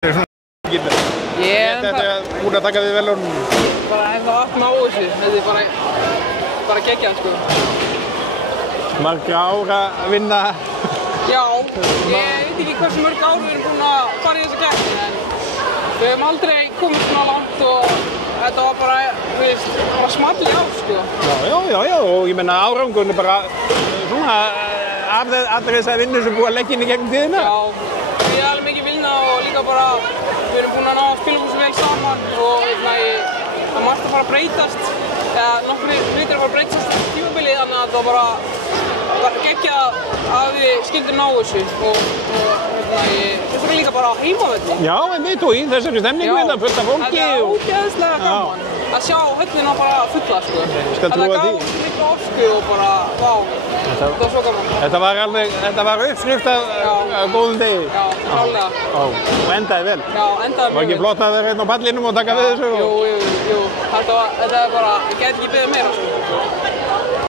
Ég er búinn að taka við velunum. Bara hef það vatn á þessu, þetta er bara geggjað sko. Margra ár að vinna. Já, ég veit ekki hversu mörg ár við erum búin að fara í þessa keppni, en við höfum aldrei komið svona langt og þetta var bara smallið ár sko. Já, og ég menna árangurinn er bara svona af allri þessari vinnu sem búið að leggja inn í gegnum tíðina. Já, við erum alveg mikið vinna og líka bara við erum búin að ná að spila okkur svo vel saman og það margt að fara að breytast, eða nokkru hlutir að fara að breytast í tímabilið, þannig að það var geggjað að við skildum ná þessu og þetta var líka bara á heimavelli. Já, en við tói í þessari stemningu hérna, fullt af fólki. Þetta er ógeðslega gaman að sjá höllina bara fulla sko. Þetta gaf miklu orku og bara, vá, þetta var svo gaman. Þetta var uppskrift af góðum degi. Já, klálega. Og endaði vel. Já, endaði vel. Var ekki flott að vera hérna á pallinum og taka við þessu? Jú. Þetta er bara, ég get ekki beðið meira sko.